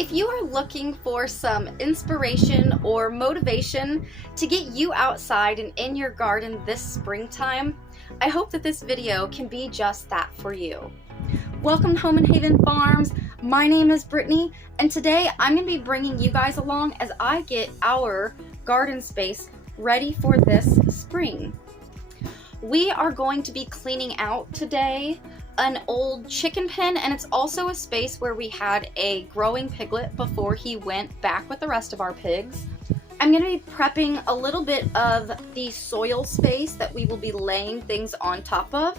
If you are looking for some inspiration or motivation to get you outside and in your garden this springtime, I hope that this video can be just that for you. Welcome to Home and Haven Farms. My name is Brittany, and today I'm going to be bringing you guys along as I get our garden space ready for this spring. We are going to be cleaning out today an old chicken pen, and it's also a space where we had a growing piglet before he went back with the rest of our pigs. I'm going to be prepping a little bit of the soil space that we will be laying things on top of.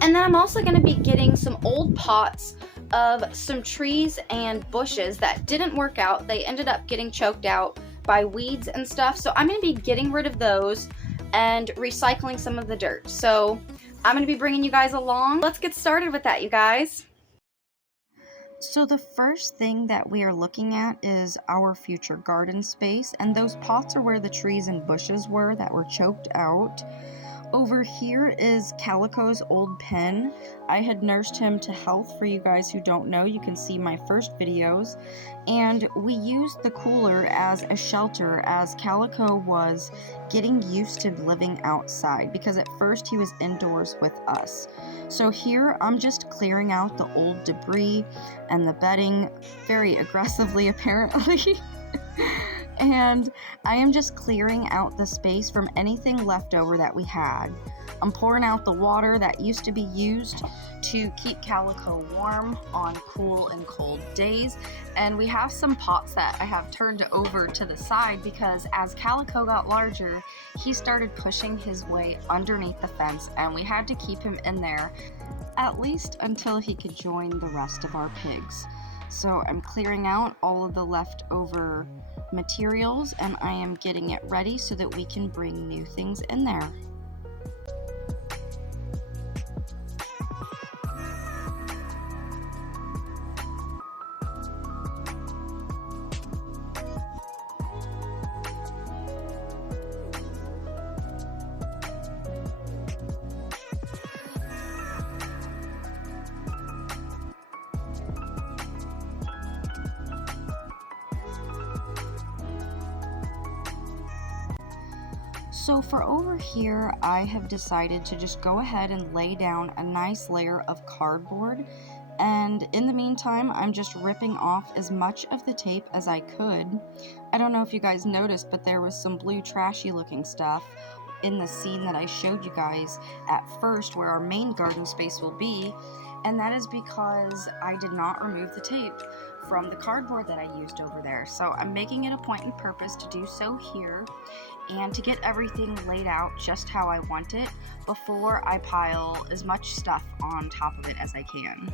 And then I'm also going to be getting some old pots of some trees and bushes that didn't work out. They ended up getting choked out by weeds and stuff. So I'm going to be getting rid of those and recycling some of the dirt. So I'm going to be bringing you guys along. Let's get started with that, you guys. So the first thing that we are looking at is our future garden space, and those pots are where the trees and bushes were that were choked out. Over here is Calico's old pen. I had nursed him to health. For you guys who don't know, you can see my first videos. And we used the cooler as a shelter as Calico was getting used to living outside, because at first he was indoors with us. So here I'm just clearing out the old debris and the bedding very aggressively apparently. And I am just clearing out the space from anything left over that we had. I'm pouring out the water that used to be used to keep Calico warm on cool and cold days. And we have some pots that I have turned over to the side because as Calico got larger, he started pushing his way underneath the fence, and we had to keep him in there at least until he could join the rest of our pigs. So I'm clearing out all of the leftover materials, and I am getting it ready so that we can bring new things in there. So for over here, I have decided to just go ahead and lay down a nice layer of cardboard, and in the meantime, I'm just ripping off as much of the tape as I could. I don't know if you guys noticed, but there was some blue trashy looking stuff in the scene that I showed you guys at first where our main garden space will be, and that is because I did not remove the tape from the cardboard that I used over there. So I'm making it a point and purpose to do so here and to get everything laid out just how I want it before I pile as much stuff on top of it as I can.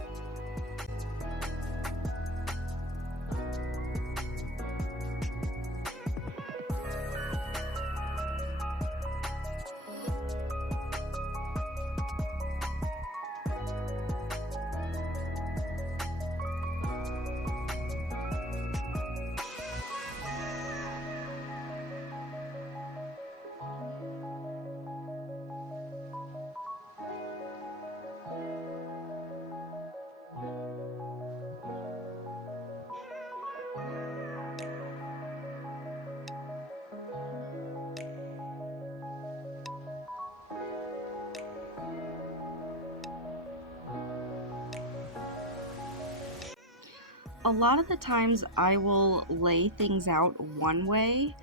A lot of the times I will lay things out one way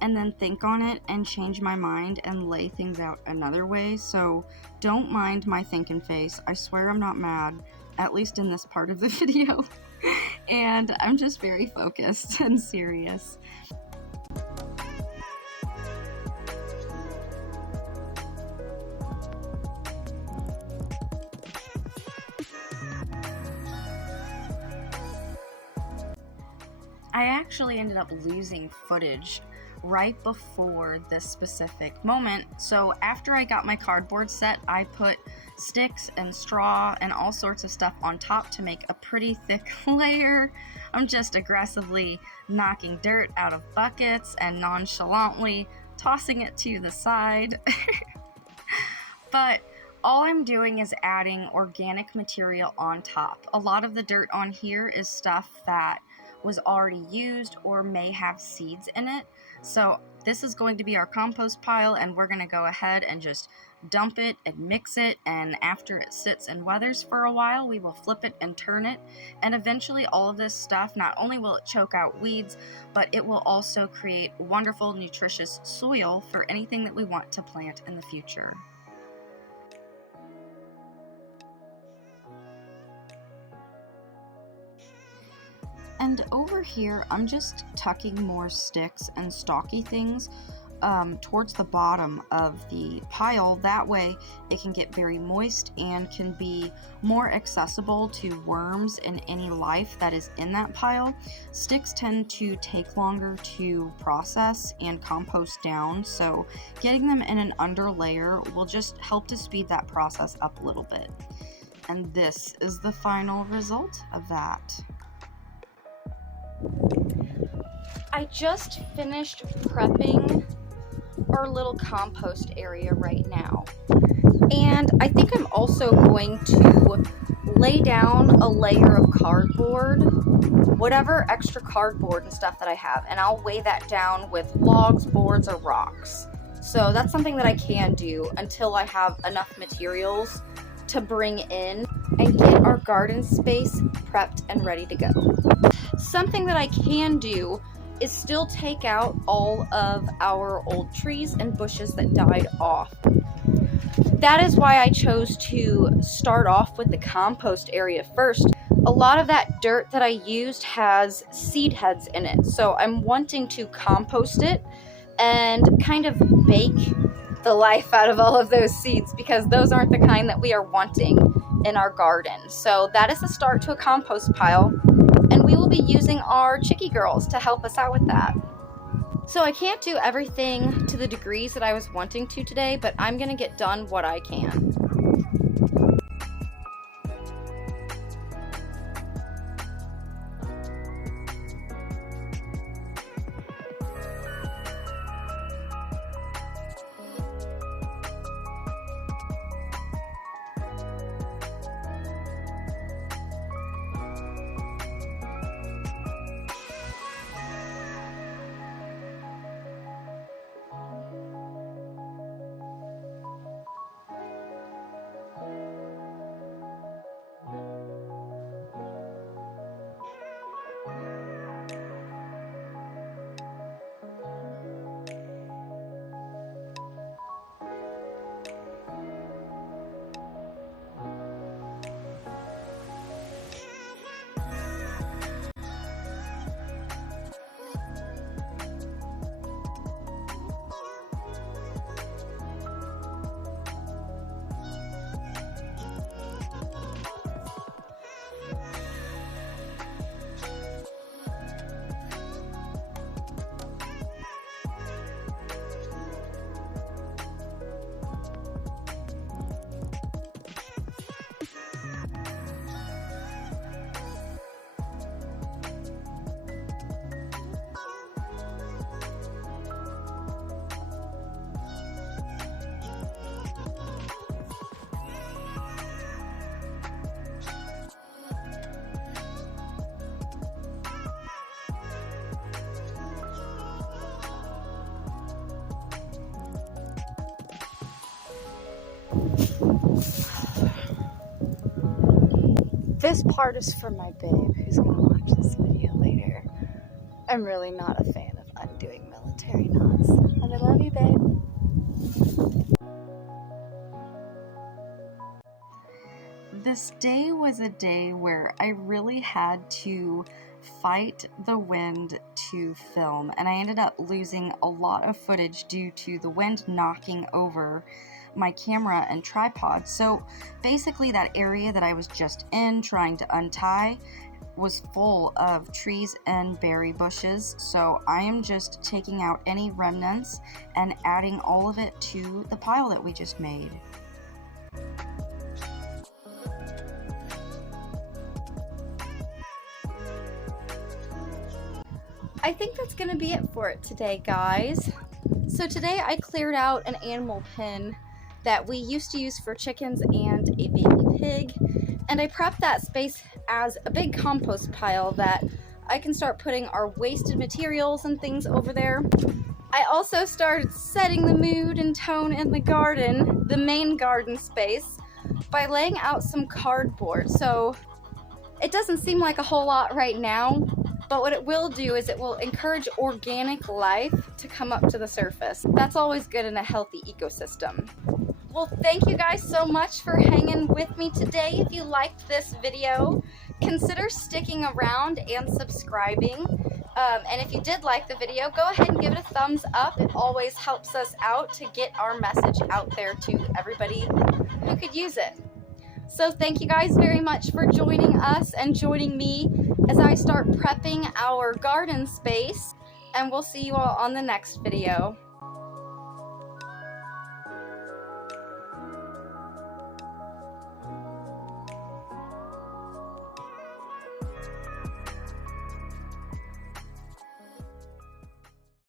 and then think on it and change my mind and lay things out another way, so don't mind my thinking face. I swear I'm not mad, at least in this part of the video, and I'm just very focused and serious. I actually ended up losing footage right before this specific moment. So after I got my cardboard set, I put sticks and straw and all sorts of stuff on top to make a pretty thick layer. I'm just aggressively knocking dirt out of buckets and nonchalantly tossing it to the side. But all I'm doing is adding organic material on top. A lot of the dirt on here is stuff that was already used or may have seeds in it. So this is going to be our compost pile, and we're going to go ahead and just dump it and mix it, and after it sits and weathers for a while, we will flip it and turn it, and eventually all of this stuff, not only will it choke out weeds, but it will also create wonderful, nutritious soil for anything that we want to plant in the future. And over here, I'm just tucking more sticks and stalky things towards the bottom of the pile. That way it can get very moist and can be more accessible to worms and any life that is in that pile. Sticks tend to take longer to process and compost down, so getting them in an under layer will just help to speed that process up a little bit. And this is the final result of that. I just finished prepping our little compost area right now, and I think I'm also going to lay down a layer of cardboard, whatever extra cardboard and stuff that I have, and I'll weigh that down with logs, boards, or rocks. So that's something that I can do until I have enough materials to bring in and get our garden space prepped and ready to go. Something that I can do is still take out all of our old trees and bushes that died off. That is why I chose to start off with the compost area first. A lot of that dirt that I used has seed heads in it, so I'm wanting to compost it and kind of bake the life out of all of those seeds, because those aren't the kind that we are wanting in our garden. So that is the start to a compost pile, and we will be using our chickie girls to help us out with that. So I can't do everything to the degrees that I was wanting to today, but I'm gonna get done what I can. This part is for my babe who's going to watch this video later. I'm really not a fan of undoing military knots. And I love you, babe. This day was a day where I really had to fight the wind to film, and I ended up losing a lot of footage due to the wind knocking over my camera and tripod. So basically that area that I was just in trying to untie was full of trees and berry bushes, so I am just taking out any remnants and adding all of it to the pile that we just made. I think that's gonna be it for it today, guys. So today I cleared out an animal pen that we used to use for chickens and a baby pig, and I prepped that space as a big compost pile that I can start putting our wasted materials and things over there. I also started setting the mood and tone in the garden, the main garden space, by laying out some cardboard. So it doesn't seem like a whole lot right now, but what it will do is it will encourage organic life to come up to the surface. That's always good in a healthy ecosystem. Well, thank you guys so much for hanging with me today. If you liked this video, consider sticking around and subscribing. And if you did like the video, go ahead and give it a thumbs up. It always helps us out to get our message out there to everybody who could use it. So thank you guys very much for joining us and joining me as I start prepping our garden space. And we'll see you all on the next video.